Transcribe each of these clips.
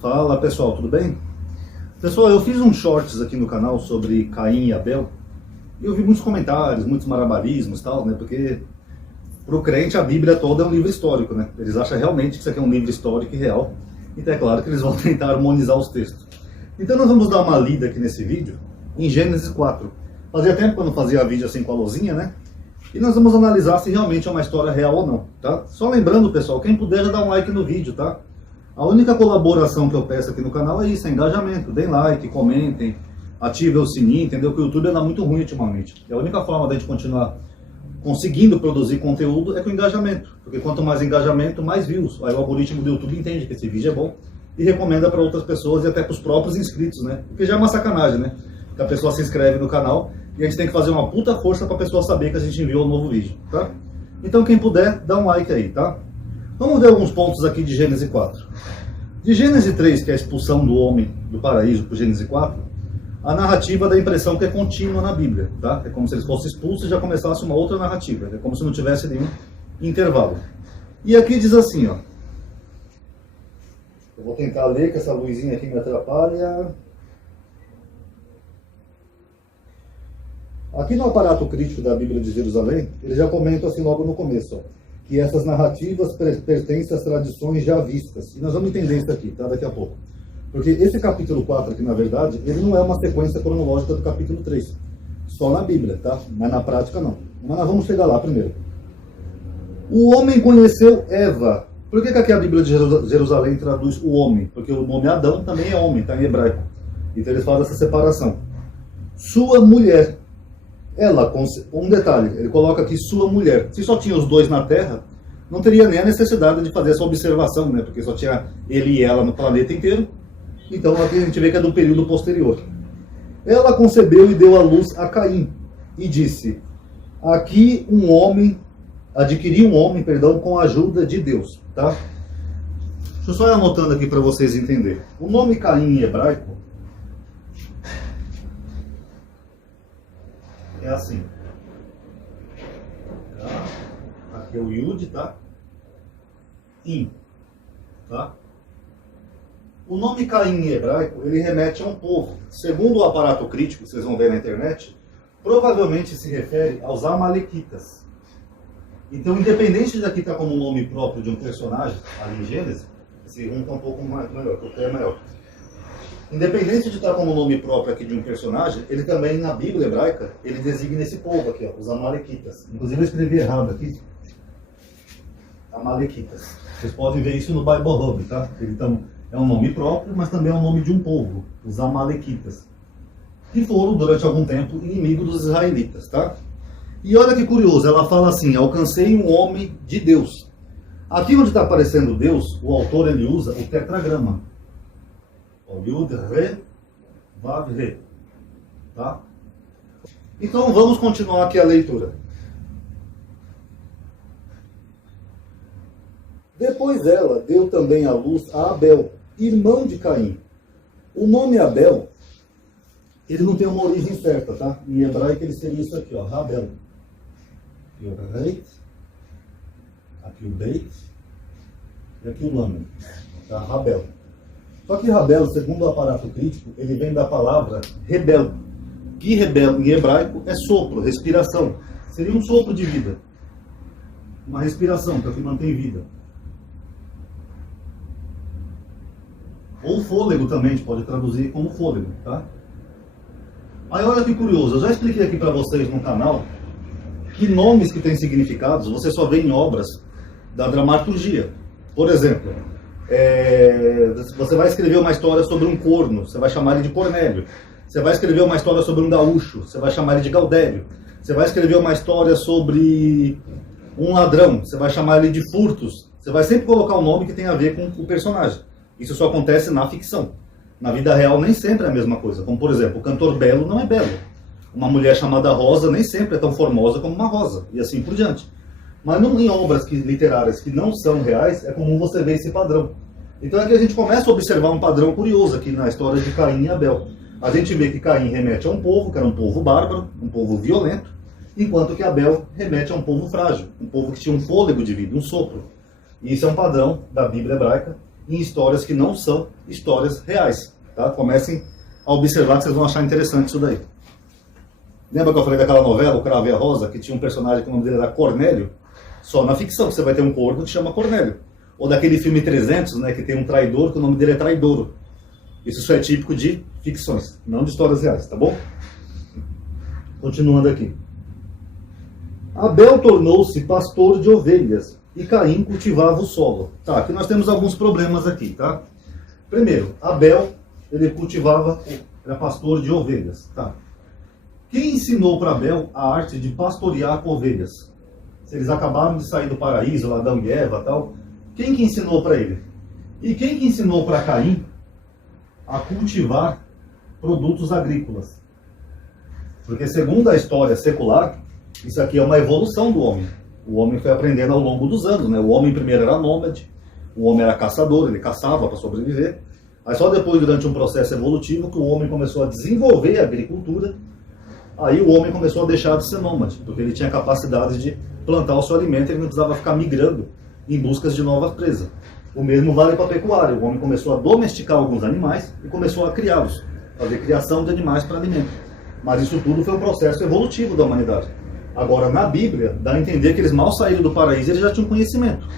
Fala pessoal, tudo bem? Pessoal, eu fiz uns shorts aqui no canal sobre Caim e Abel e eu vi muitos comentários, muitos malabarismos e tal, né? Porque pro crente a Bíblia toda é um livro histórico, né? Eles acham realmente que isso aqui é um livro histórico e real. Então é claro que eles vão tentar harmonizar os textos. Então nós vamos dar uma lida aqui nesse vídeo em Gênesis 4. Fazia tempo que eu não fazia vídeo assim com a luzinha, né? E nós vamos analisar se realmente é uma história real ou não, tá? Só lembrando, pessoal, quem puder já dá um like no vídeo, tá? A única colaboração que eu peço aqui no canal é isso, é engajamento. Deem like, comentem, ativem o sininho, entendeu? Que o YouTube anda muito ruim ultimamente. E a única forma da gente continuar conseguindo produzir conteúdo é com engajamento. Porque quanto mais engajamento, mais views. Aí o algoritmo do YouTube entende que esse vídeo é bom e recomenda para outras pessoas e até para os próprios inscritos, né? Porque já é uma sacanagem, né? Que a pessoa se inscreve no canal e a gente tem que fazer uma puta força para a pessoa saber que a gente enviou um novo vídeo, tá? Então quem puder, dá um like aí, tá? Vamos ver alguns pontos aqui de Gênesis 4. De Gênesis 3, que é a expulsão do homem do paraíso, por Gênesis 4, a narrativa dá a impressão que é contínua na Bíblia, tá? É como se eles fossem expulsos e já começasse uma outra narrativa. É como se não tivesse nenhum intervalo. E aqui diz assim, ó. Eu vou tentar ler, que essa luzinha aqui me atrapalha. Aqui no aparato crítico da Bíblia de Jerusalém, ele já comenta assim logo no começo, ó, que essas narrativas pertencem às tradições já vistas. E nós vamos entender isso aqui, tá? Daqui a pouco. Porque esse capítulo 4 aqui, na verdade, ele não é uma sequência cronológica do capítulo 3. Só na Bíblia, tá? Mas na prática não. Mas nós vamos chegar lá primeiro. O homem conheceu Eva. Por que aqui a Bíblia de Jerusalém traduz o homem? Porque o nome Adão também é homem, tá em hebraico. Então eles fazem essa separação. Sua mulher. Ela, um detalhe, ele coloca aqui sua mulher. Se só tinha os dois na Terra, não teria nem a necessidade de fazer essa observação, né? Porque só tinha ele e ela no planeta inteiro. Então aqui a gente vê que é do período posterior. Ela concebeu e deu à luz a Caim. E disse, aqui adquiri um homem, com a ajuda de Deus. Tá? Deixa eu só ir anotando aqui para vocês entenderem. O nome Caim em hebraico é assim. Tá? Aqui é o Yud, tá? In. Tá? O nome Caim em hebraico, ele remete a um povo. Segundo o aparato crítico, vocês vão ver na internet, provavelmente se refere aos Amalequitas. Então, independente daqui estar como um nome próprio de um personagem, ali em Gênesis, esse um está um pouco maior, porque é maior. Independente de estar como nome próprio aqui de um personagem, ele também, na Bíblia hebraica, ele designa esse povo aqui, ó, os Amalequitas. Inclusive eu escrevi errado aqui. Amalequitas. Vocês podem ver isso no Bible Hub, tá? Ele é um nome próprio, mas também é um nome de um povo, os Amalequitas. Que foram, durante algum tempo, inimigos dos israelitas, tá? E olha que curioso, ela fala assim, alcancei um homem de Deus. Aqui onde está aparecendo Deus, o autor ele usa o tetragrama. Yud, Re, Vav, Re. Tá? Então vamos continuar aqui a leitura. Depois ela deu também à luz a Abel, irmão de Caim. O nome Abel, ele não tem uma origem certa, tá? Em hebraico ele seria isso aqui, ó, Rabel. Aqui o Reit, aqui o Beit, e aqui o Lamed. Tá? Rabel. Só que Rabel, segundo o aparato crítico, ele vem da palavra rebel. Que rebel em hebraico é sopro, respiração. Seria um sopro de vida. Uma respiração, que é o que mantém vida. Ou fôlego também, a gente pode traduzir como fôlego, tá? Aí olha que curioso, eu já expliquei aqui para vocês no canal que nomes que têm significados você só vê em obras da dramaturgia. Por exemplo, você vai escrever uma história sobre um corno, você vai chamar ele de Cornélio. Você vai escrever uma história sobre um gaúcho, você vai chamar ele de Gaudério. Você vai escrever uma história sobre um ladrão, você vai chamar ele de Furtus. Você vai sempre colocar um nome que tem a ver com o personagem. Isso só acontece na ficção. Na vida real nem sempre é a mesma coisa. Como por exemplo, o cantor belo não é belo. Uma mulher chamada Rosa nem sempre é tão formosa como uma rosa. E assim por diante. Mas não, em obras literárias que não são reais, é comum você ver esse padrão. Então aqui a gente começa a observar um padrão curioso aqui na história de Caim e Abel. A gente vê que Caim remete a um povo, que era um povo bárbaro, um povo violento, enquanto que Abel remete a um povo frágil, um povo que tinha um fôlego de vida, um sopro. E isso é um padrão da Bíblia hebraica, em histórias que não são histórias reais. Tá? Comecem a observar que vocês vão achar interessante isso daí. Lembra que eu falei daquela novela, O Cravo e a Rosa, que tinha um personagem que o nome dele era Cornélio? Só na ficção você vai ter um corvo que chama Cornélio. Ou daquele filme 300, né, que tem um traidor que o nome dele é Traidoro. Isso só é típico de ficções, não de histórias reais, tá bom? Continuando aqui. Abel tornou-se pastor de ovelhas e Caim cultivava o solo. Tá, aqui nós temos alguns problemas aqui, tá? Primeiro, Abel, ele cultivava, era pastor de ovelhas, tá? Quem ensinou para Abel a arte de pastorear com ovelhas? Se eles acabaram de sair do paraíso, Adão e Eva e tal, quem que ensinou para ele? E quem que ensinou para Caim a cultivar produtos agrícolas? Porque segundo a história secular, isso aqui é uma evolução do homem. O homem foi aprendendo ao longo dos anos, né? O homem primeiro era nômade, o homem era caçador, ele caçava para sobreviver. Aí só depois, durante um processo evolutivo, que o homem começou a desenvolver a agricultura, aí o homem começou a deixar de ser nômade, porque ele tinha capacidade de plantar o seu alimento e ele não precisava ficar migrando em busca de novas presas. O mesmo vale para a pecuária. O homem começou a domesticar alguns animais e começou a criá-los, fazer criação de animais para alimento. Mas isso tudo foi um processo evolutivo da humanidade. Agora, na Bíblia, dá a entender que eles mal saíram do paraíso e eles já tinham conhecimento.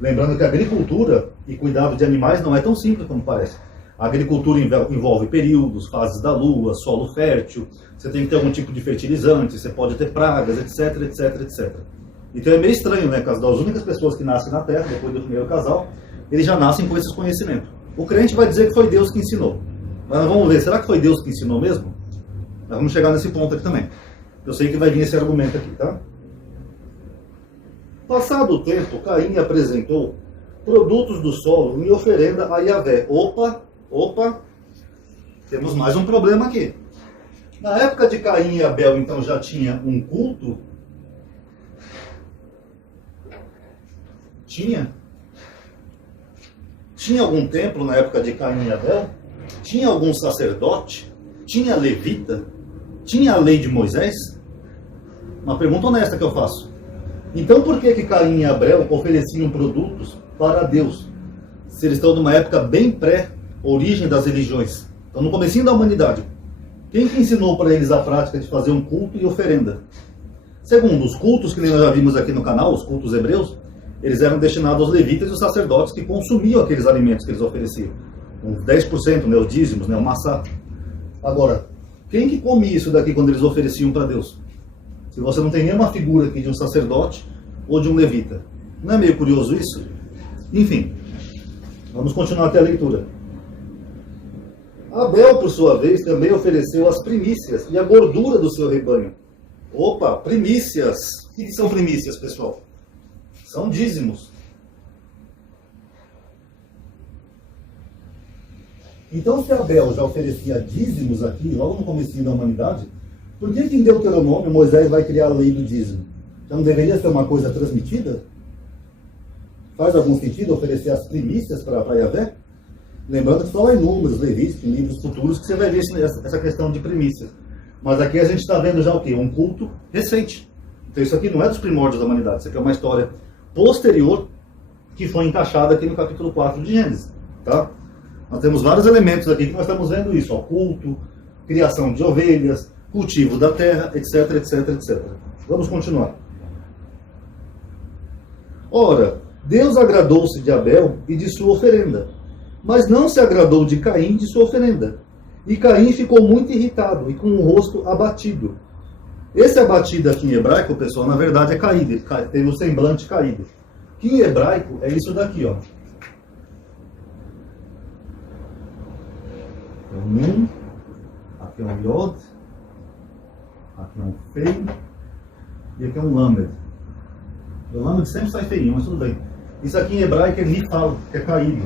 Lembrando que a agricultura e cuidado de animais não é tão simples como parece. A agricultura envolve períodos, fases da lua, solo fértil, você tem que ter algum tipo de fertilizante, você pode ter pragas, etc, etc, etc. Então é meio estranho, né? Porque das únicas pessoas que nascem na Terra, depois do primeiro casal, eles já nascem com esses conhecimentos. O crente vai dizer que foi Deus que ensinou. Mas nós vamos ver, será que foi Deus que ensinou mesmo? Nós vamos chegar nesse ponto aqui também. Eu sei que vai vir esse argumento aqui, tá? Passado o tempo, Caim apresentou produtos do solo em oferenda a Yahvé. Opa, temos mais um problema aqui. Na época de Caim e Abel, então, já tinha um culto? Tinha? Tinha algum templo na época de Caim e Abel? Tinha algum sacerdote? Tinha levita? Tinha a lei de Moisés? Uma pergunta honesta que eu faço. Então por que Caim e Abel ofereciam produtos para Deus? Se eles estão numa época bem pré-origem das religiões. Estão no comecinho da humanidade. Quem que ensinou para eles a prática de fazer um culto e oferenda? Segundo, os cultos que nós já vimos aqui no canal, os cultos hebreus, eles eram destinados aos levitas e os sacerdotes que consumiam aqueles alimentos que eles ofereciam. Uns 10%, né, os dízimos, né, o massá. Agora, quem que comia isso daqui quando eles ofereciam para Deus? Se você não tem nenhuma figura aqui de um sacerdote ou de um levita. Não é meio curioso isso? Enfim, vamos continuar até a leitura. Abel, por sua vez, também ofereceu as primícias e a gordura do seu rebanho. Opa, primícias. O que são primícias, pessoal? São dízimos. Então, se Abel já oferecia dízimos aqui, logo no começo da humanidade, por que em Deuteronômio Moisés vai criar a lei do dízimo? Já não deveria ser uma coisa transmitida? Faz algum sentido oferecer as primícias para Yahvé? Lembrando que só lá em Números, Levíticos, em livros futuros, que você vai ver essa questão de primícias. Mas aqui a gente está vendo já o quê? Um culto recente. Então isso aqui não é dos primórdios da humanidade, isso aqui é uma história posterior que foi encaixada aqui no capítulo 4 de Gênesis. Tá? Nós temos vários elementos aqui que nós estamos vendo isso. Ó, culto, criação de ovelhas, cultivo da terra, etc, etc, etc. Vamos continuar. Ora, Deus agradou-se de Abel e de sua oferenda, mas não se agradou de Caim e de sua oferenda. E Caim ficou muito irritado e com o rosto abatido. Esse abatido aqui em hebraico, pessoal, na verdade é caído. Ele teve o semblante caído. Que em hebraico é isso daqui, ó. É um Nun, aqui é um Yod, aqui é um Fei, e aqui é um Lamed. O Lamed sempre sai feinho, mas tudo bem. Isso aqui em hebraico é Nifal, que é caído.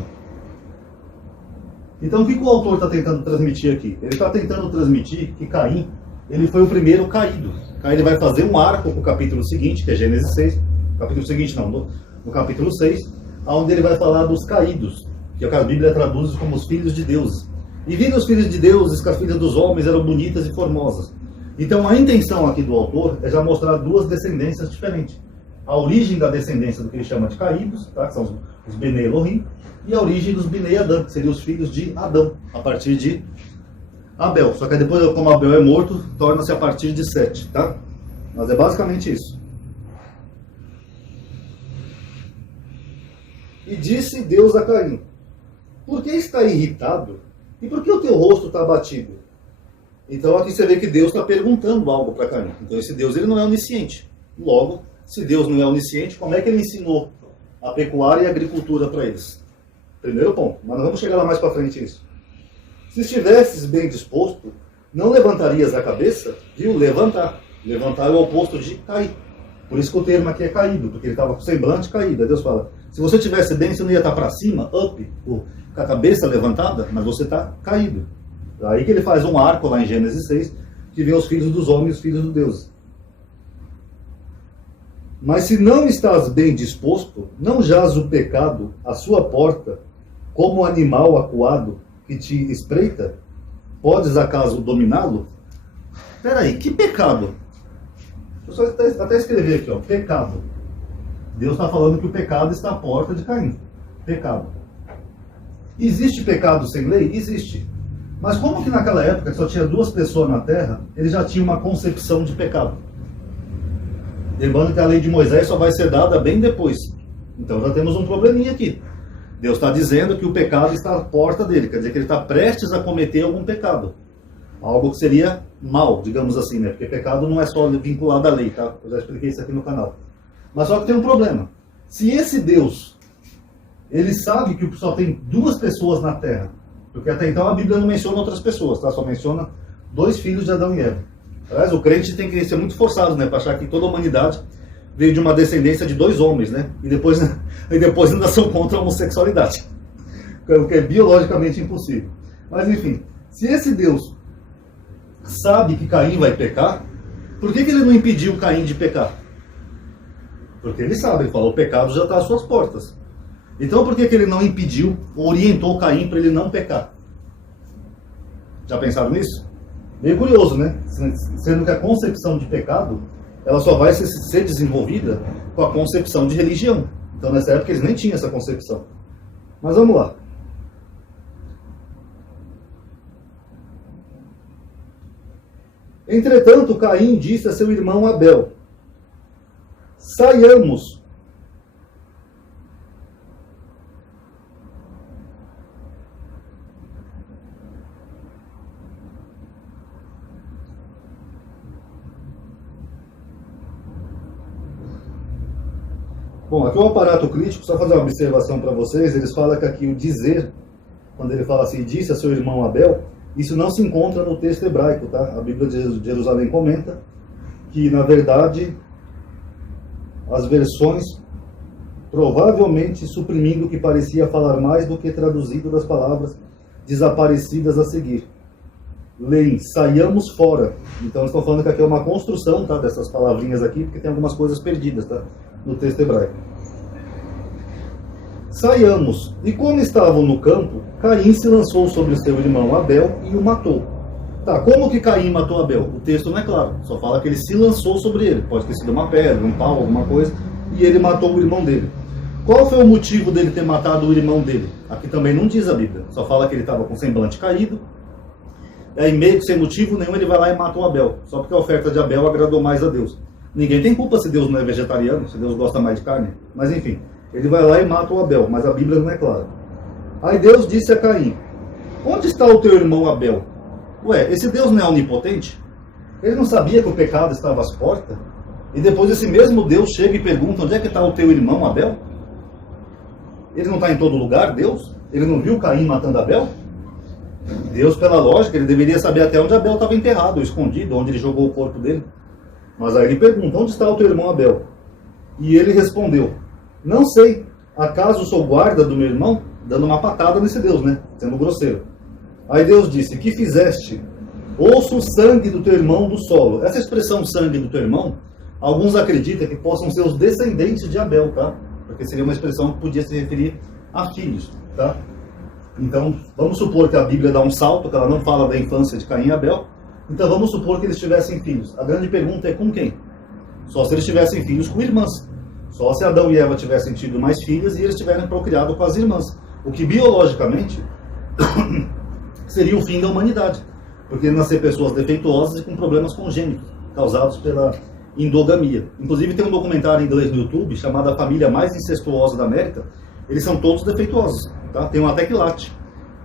Então o que o autor está tentando transmitir aqui? Ele está tentando transmitir que Caim, ele foi o primeiro caído. Aí ele vai fazer um arco para o capítulo seguinte, que é Gênesis 6, capítulo seguinte não, no capítulo 6, onde ele vai falar dos caídos, que é o que a Bíblia traduz como os filhos de Deus. E viram os filhos de Deus, que as filhas dos homens eram bonitas e formosas. Então a intenção aqui do autor é já mostrar duas descendências diferentes. a origem da descendência do que ele chama de caídos, tá? Que são os Bnei Elohim, e a origem dos Bnei Adão, que seriam os filhos de Adão, a partir de Abel. Só que depois, como Abel é morto, torna-se a partir de Sete, tá? Mas é basicamente isso. E disse Deus a Caim: por que está irritado? E por que o teu rosto está abatido? Então aqui você vê que Deus está perguntando algo para Caim. Então esse Deus ele não é onisciente. Logo, se Deus não é onisciente, como é que ele ensinou a pecuária e a agricultura para eles? Primeiro ponto. Mas nós vamos chegar lá mais para frente isso. Se estivesses bem disposto, não levantarias a cabeça? Viu? Levantar. Levantar é o oposto de cair. Por isso que o termo aqui é caído, porque ele estava com o semblante caído. Aí Deus fala, se você estivesse bem, você não ia estar para cima, up, com a cabeça levantada, mas você está caído. Aí que ele faz um arco lá em Gênesis 6, que vê os filhos dos homens e os filhos dos deuses. Mas se não estás bem disposto, não jaz o pecado à sua porta, como animal acuado que te espreita? Podes acaso dominá-lo? Peraí, que pecado? Deixa eu só até escrever aqui, ó, pecado. Deus está falando que o pecado está à porta de Caim. Pecado. Existe pecado sem lei? Existe. Mas como que naquela época só tinha 2 pessoas na terra, ele já tinha uma concepção de pecado? Lembrando que a lei de Moisés só vai ser dada bem depois. Então já temos um probleminha aqui. Deus está dizendo que o pecado está à porta dele, quer dizer que ele está prestes a cometer algum pecado. Algo que seria mal, digamos assim, né? Porque pecado não é só vinculado à lei, tá? Eu já expliquei isso aqui no canal. Mas só que tem um problema. Se esse Deus, ele sabe que só tem 2 pessoas na terra, porque até então a Bíblia não menciona outras pessoas, tá? Só menciona 2 filhos de Adão e Eva. Aliás, o crente tem que ser muito forçado, né? Para achar que toda a humanidade veio de uma descendência de 2 homens, né? E depois ainda são contra a homossexualidade. O que é biologicamente impossível. Mas enfim, se esse Deus sabe que Caim vai pecar, por que ele não impediu Caim de pecar? Porque ele sabe, ele falou, o pecado já está às suas portas. Então por que ele não impediu, orientou Caim para ele não pecar? Já pensaram nisso? Meio curioso, né? Sendo que a concepção de pecado, ela só vai ser desenvolvida com a concepção de religião. Então nessa época eles nem tinham essa concepção. Mas vamos lá. Entretanto, Caim disse a seu irmão Abel: saiamos. Bom, aqui o aparato crítico, só fazer uma observação para vocês, eles falam que aqui o dizer, quando ele fala assim, disse a seu irmão Abel, isso não se encontra no texto hebraico, tá? A Bíblia de Jerusalém comenta que, na verdade, as versões, provavelmente suprimindo o que parecia falar mais do que traduzido das palavras desaparecidas a seguir. Leem, saiamos fora. Então, eles estão falando que aqui é uma construção, tá? Dessas palavrinhas aqui, porque tem algumas coisas perdidas, tá? No texto hebraico. Saiamos. E como estavam no campo, Caim se lançou sobre seu irmão Abel e o matou. Tá, como que Caim matou Abel? O texto não é claro, só fala que ele se lançou sobre ele. Pode ter sido uma pedra, um pau, alguma coisa, e ele matou o irmão dele. Qual foi o motivo dele ter matado o irmão dele? Aqui também não diz a Bíblia, só fala que ele estava com o semblante caído. Aí meio que sem motivo nenhum ele vai lá e mata o Abel, só porque a oferta de Abel agradou mais a Deus. Ninguém tem culpa se Deus não é vegetariano, se Deus gosta mais de carne, mas enfim, ele vai lá e mata o Abel, mas a Bíblia não é clara. Aí Deus disse a Caim: onde está o teu irmão Abel? Ué, esse Deus não é onipotente? Ele não sabia que o pecado estava às portas? E depois esse mesmo Deus chega e pergunta: onde é que está o teu irmão Abel? Ele não está em todo lugar, Deus? Ele não viu Caim matando Abel? Deus, pela lógica, ele deveria saber até onde Abel estava enterrado, escondido, onde ele jogou o corpo dele. Mas aí ele pergunta: onde está o teu irmão Abel? E ele respondeu: não sei, acaso sou guarda do meu irmão? Dando uma patada nesse Deus, né? Sendo grosseiro. Aí Deus disse: que fizeste? Ouço o sangue do teu irmão do solo. Essa expressão sangue do teu irmão, alguns acreditam que possam ser os descendentes de Abel, tá? Porque seria uma expressão que podia se referir a filhos, tá? Então, vamos supor que a Bíblia dá um salto, que ela não fala da infância de Caim e Abel. Então vamos supor que eles tivessem filhos. A grande pergunta é com quem? Só se eles tivessem filhos com irmãs. Só se Adão e Eva tivessem tido mais filhas e eles tiverem procriado com as irmãs. O que biologicamente seria o fim da humanidade. Porque iam nascer pessoas defeituosas e com problemas congênitos, causados pela endogamia. Inclusive tem um documentário em inglês no YouTube chamado A Família Mais Incestuosa da América. Eles são todos defeituosos, tá? Tem um até que late,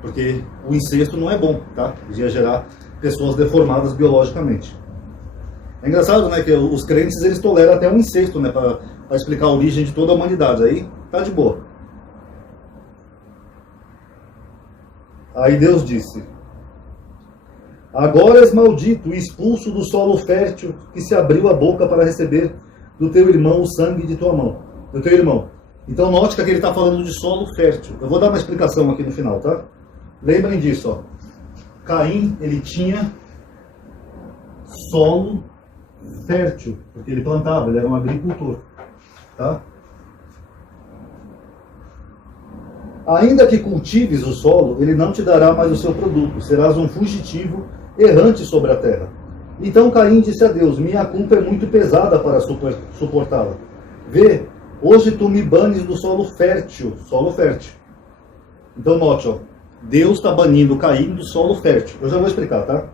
porque o incesto não é bom, tá? Ia gerar pessoas deformadas biologicamente. É engraçado, né, que os crentes eles toleram até um incesto, né, para explicar a origem de toda a humanidade. Aí tá de boa. Aí Deus disse: agora és maldito e expulso do solo fértil que se abriu a boca para receber do teu irmão o sangue de tua mão, do teu irmão. Então note que aqui ele está falando de solo fértil. Eu vou dar uma explicação aqui no final, tá? Lembrem disso, ó. Caim, ele tinha solo fértil, porque ele plantava, ele era um agricultor, tá? Ainda que cultives o solo, ele não te dará mais o seu produto, serás um fugitivo errante sobre a terra. Então Caim disse a Deus: minha culpa é muito pesada para suportá-la. Vê, hoje tu me banes do solo fértil. Solo fértil. Então note, ó, Deus está banindo Caim do solo fértil. Eu já vou explicar, tá?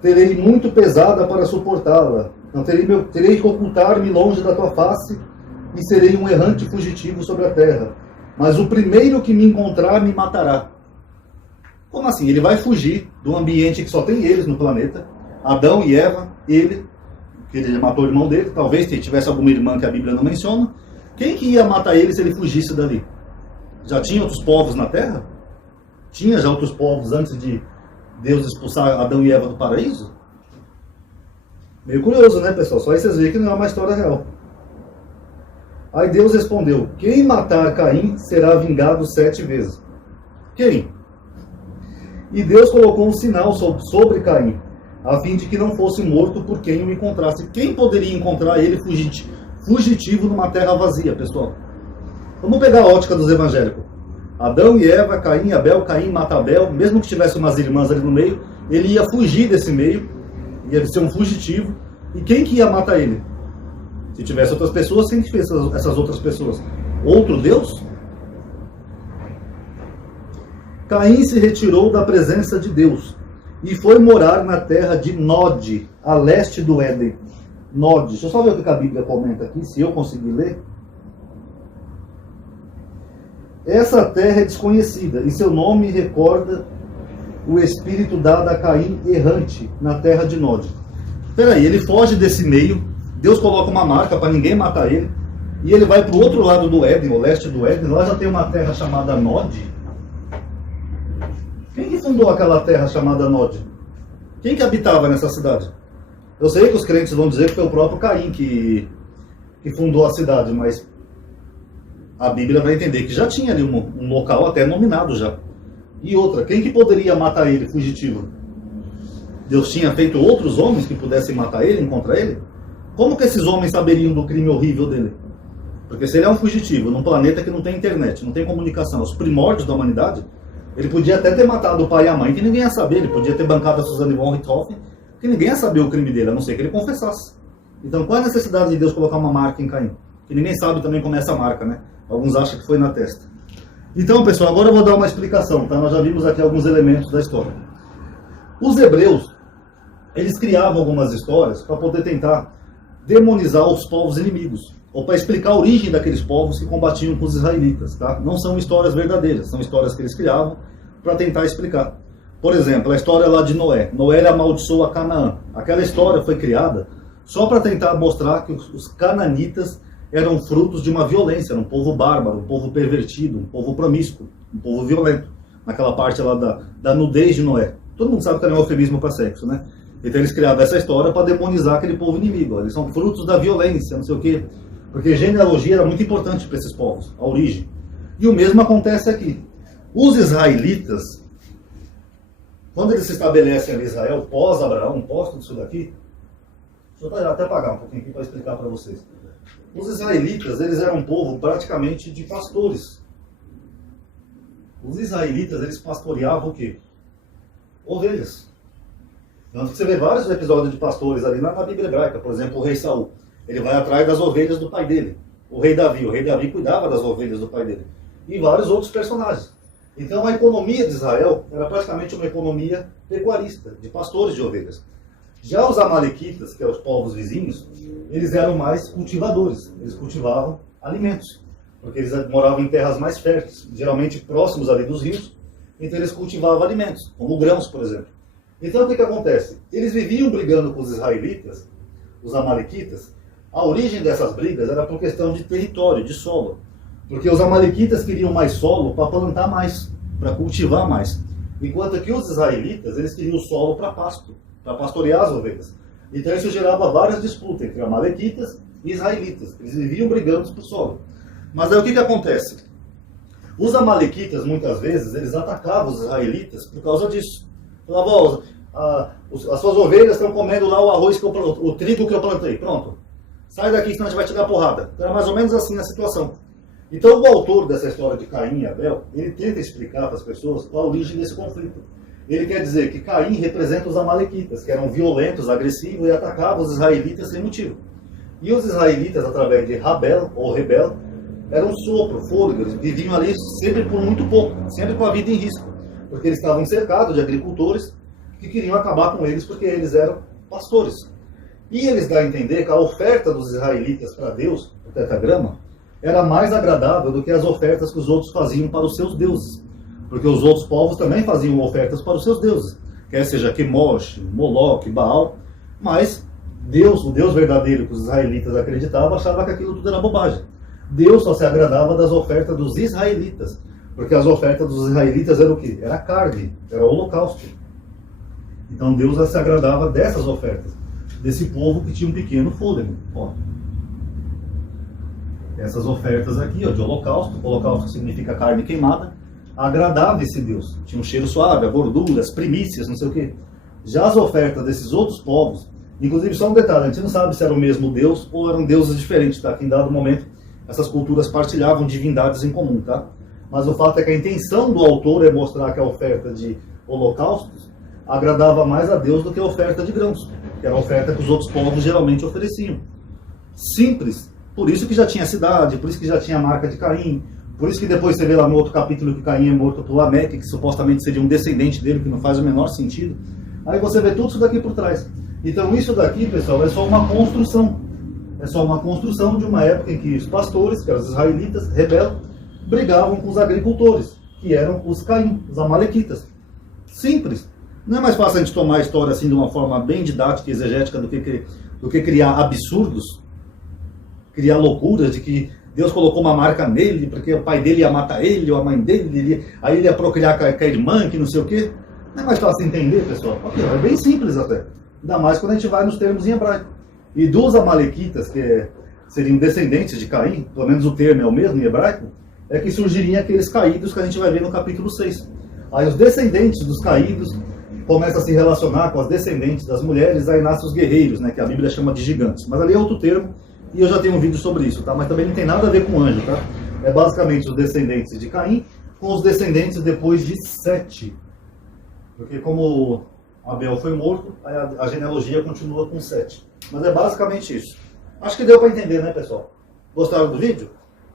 Terei muito pesada para suportá-la. Não terei que ocultar-me longe da tua face e serei um errante fugitivo sobre a terra. Mas o primeiro que me encontrar me matará. Como assim? Ele vai fugir do ambiente que só tem eles no planeta. Adão e Eva, ele, que ele matou o irmão dele. Talvez se tivesse alguma irmã que a Bíblia não menciona. Quem que ia matar ele se ele fugisse dali? Já tinha outros povos na Terra? Tinha já outros povos antes de Deus expulsar Adão e Eva do paraíso? Meio curioso, né, pessoal? Só aí vocês veem que não é uma história real. Aí Deus respondeu: quem matar Caim será vingado 7 vezes. Quem? E Deus colocou um sinal sobre Caim, a fim de que não fosse morto por quem o encontrasse. Quem poderia encontrar ele fugitivo numa terra vazia, pessoal? Vamos pegar a ótica dos evangélicos. Adão e Eva, Caim, Abel, Caim mata Abel. Mesmo que tivesse umas irmãs ali no meio, ele ia fugir desse meio, ia ser um fugitivo. E quem que ia matar ele? Se tivesse outras pessoas, quem que fez essas outras pessoas? Outro Deus? Caim se retirou da presença de Deus e foi morar na terra de Nod, a leste do Éden. Nod, deixa eu só ver o que a Bíblia comenta aqui, se eu conseguir ler. Essa terra é desconhecida e seu nome recorda o espírito dado a Caim errante na terra de Nod. Peraí, ele foge desse meio, Deus coloca uma marca para ninguém matar ele, e ele vai para o outro lado do Éden, o leste do Éden. Lá já tem uma terra chamada Nod. Quem que fundou aquela terra chamada Nod? Quem que habitava nessa cidade? Eu sei que os crentes vão dizer que foi o próprio Caim que fundou a cidade, mas a Bíblia vai entender que já tinha ali um local até nominado já. E outra, quem que poderia matar ele, fugitivo? Deus tinha feito outros homens que pudessem matar ele, encontrar ele? Como que esses homens saberiam do crime horrível dele? Porque se ele é um fugitivo num planeta que não tem internet, não tem comunicação, os primórdios da humanidade, ele podia até ter matado o pai e a mãe, que ninguém ia saber. Ele podia ter bancado a Suzanne von Richthofen, que ninguém ia saber o crime dele, a não ser que ele confessasse. Então qual é a necessidade de Deus colocar uma marca em Caim? Que ninguém sabe também como é essa marca, né? Alguns acham que foi na testa. Então, pessoal, agora eu vou dar uma explicação, tá? Nós já vimos aqui alguns elementos da história. Os hebreus, eles criavam algumas histórias para poder tentar demonizar os povos inimigos, ou para explicar a origem daqueles povos que combatiam com os israelitas, tá? Não são histórias verdadeiras, são histórias que eles criavam para tentar explicar. Por exemplo, a história lá de Noé. Noé amaldiçoou a Canaã. Aquela história foi criada só para tentar mostrar que os cananitas eram frutos de uma violência, um povo bárbaro, um povo pervertido, um povo promíscuo, um povo violento. Naquela parte lá da nudez de Noé. Todo mundo sabe que era um eufemismo para sexo, né? Então eles criavam essa história para demonizar aquele povo inimigo. Eles são frutos da violência, não sei o quê. Porque genealogia era muito importante para esses povos, a origem. E o mesmo acontece aqui. Os israelitas, quando eles se estabelecem ali em Israel, pós-Abraão, pós tudo isso daqui, deixa eu até apagar um pouquinho aqui para explicar para vocês. Os israelitas, eles eram um povo praticamente de pastores. Os israelitas, eles pastoreavam o quê? Ovelhas. Tanto que você vê vários episódios de pastores ali na Bíblia hebraica. Por exemplo, o rei Saul. Ele vai atrás das ovelhas do pai dele. O rei Davi cuidava das ovelhas do pai dele. E vários outros personagens. Então a economia de Israel era praticamente uma economia pecuarista, de pastores de ovelhas. Já os amalequitas, que são os povos vizinhos, eles eram mais cultivadores. Eles cultivavam alimentos, porque eles moravam em terras mais férteis, geralmente próximos ali dos rios. Então eles cultivavam alimentos, como grãos, por exemplo. Então o que acontece? Eles viviam brigando com os israelitas, os amalequitas. A origem dessas brigas era por questão de território, de solo. Porque os amalequitas queriam mais solo para plantar mais, para cultivar mais. Enquanto que os israelitas, eles queriam solo para pasto, para pastorear as ovelhas. Então isso gerava várias disputas entre amalequitas e israelitas. Eles viviam brigando por solo. Mas aí o que acontece? Os amalequitas, muitas vezes, eles atacavam os israelitas por causa disso. Falavam, as suas ovelhas estão comendo lá o arroz, o trigo que eu plantei. Pronto. Sai daqui, senão a gente vai te dar porrada. Então era mais ou menos assim a situação. Então o autor dessa história de Caim e Abel, ele tenta explicar para as pessoas a origem desse conflito. Ele quer dizer que Caim representa os amalequitas, que eram violentos, agressivos e atacavam os israelitas sem motivo. E os israelitas, através de Rabel ou Rebel, eram sopro, fôlego, eles viviam ali sempre por muito pouco, sempre com a vida em risco. Porque eles estavam cercados de agricultores que queriam acabar com eles porque eles eram pastores. E eles dão a entender que a oferta dos israelitas para Deus, o tetragrama, era mais agradável do que as ofertas que os outros faziam para os seus deuses. Porque os outros povos também faziam ofertas para os seus deuses. Quer seja Quemosh, Moloque, Baal. Mas Deus, o Deus verdadeiro que os israelitas acreditavam, achava que aquilo tudo era bobagem. Deus só se agradava das ofertas dos israelitas. Porque as ofertas dos israelitas eram o quê? Era carne, era holocausto. Então Deus se agradava dessas ofertas. Desse povo que tinha um pequeno fôlego. Ó. Essas ofertas aqui, ó, de holocausto. Holocausto significa carne queimada. Agradava esse Deus. Tinha um cheiro suave, a gordura, as primícias, não sei o quê. Já as ofertas desses outros povos, inclusive só um detalhe, a gente não sabe se era o mesmo Deus ou eram deuses diferentes, tá? Que em dado momento essas culturas partilhavam divindades em comum, tá? Mas o fato é que a intenção do autor é mostrar que a oferta de holocaustos agradava mais a Deus do que a oferta de grãos, que era a oferta que os outros povos geralmente ofereciam. Simples. Por isso que já tinha cidade, por isso que já tinha a marca de Caim, por isso que depois você vê lá no outro capítulo que Caim é morto por Lameque, que supostamente seria um descendente dele, que não faz o menor sentido. Aí você vê tudo isso daqui por trás. Então isso daqui, pessoal, é só uma construção. É só uma construção de uma época em que os pastores, que eram os israelitas, rebeldes, brigavam com os agricultores, que eram os Caim, os amalequitas. Simples. Não é mais fácil a gente tomar a história assim de uma forma bem didática e exegética do que criar absurdos, criar loucuras de que Deus colocou uma marca nele, porque o pai dele ia matar ele, ou a mãe dele, aí ele ia procriar com a irmã, que não sei o quê. Não é mais fácil entender, pessoal? É bem simples até. Ainda mais quando a gente vai nos termos em hebraico. E dos amalequitas, que seriam descendentes de Caim, pelo menos o termo é o mesmo em hebraico, é que surgiriam aqueles caídos que a gente vai ver no capítulo 6. Aí os descendentes dos caídos começam a se relacionar com as descendentes das mulheres, aí nascem os guerreiros, né, que a Bíblia chama de gigantes. Mas ali é outro termo, e eu já tenho um vídeo sobre isso, tá? Mas também não tem nada a ver com anjo, tá? É basicamente os descendentes de Caim com os descendentes depois de Sete. Porque como Abel foi morto, a genealogia continua com Sete. Mas é basicamente isso. Acho que deu para entender, né, pessoal? Gostaram do vídeo?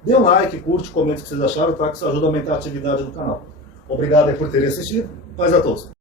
Dê um like, curte, comente o que vocês acharam, tá? Que isso ajuda a aumentar a atividade do canal. Obrigado aí por terem assistido. Paz a todos.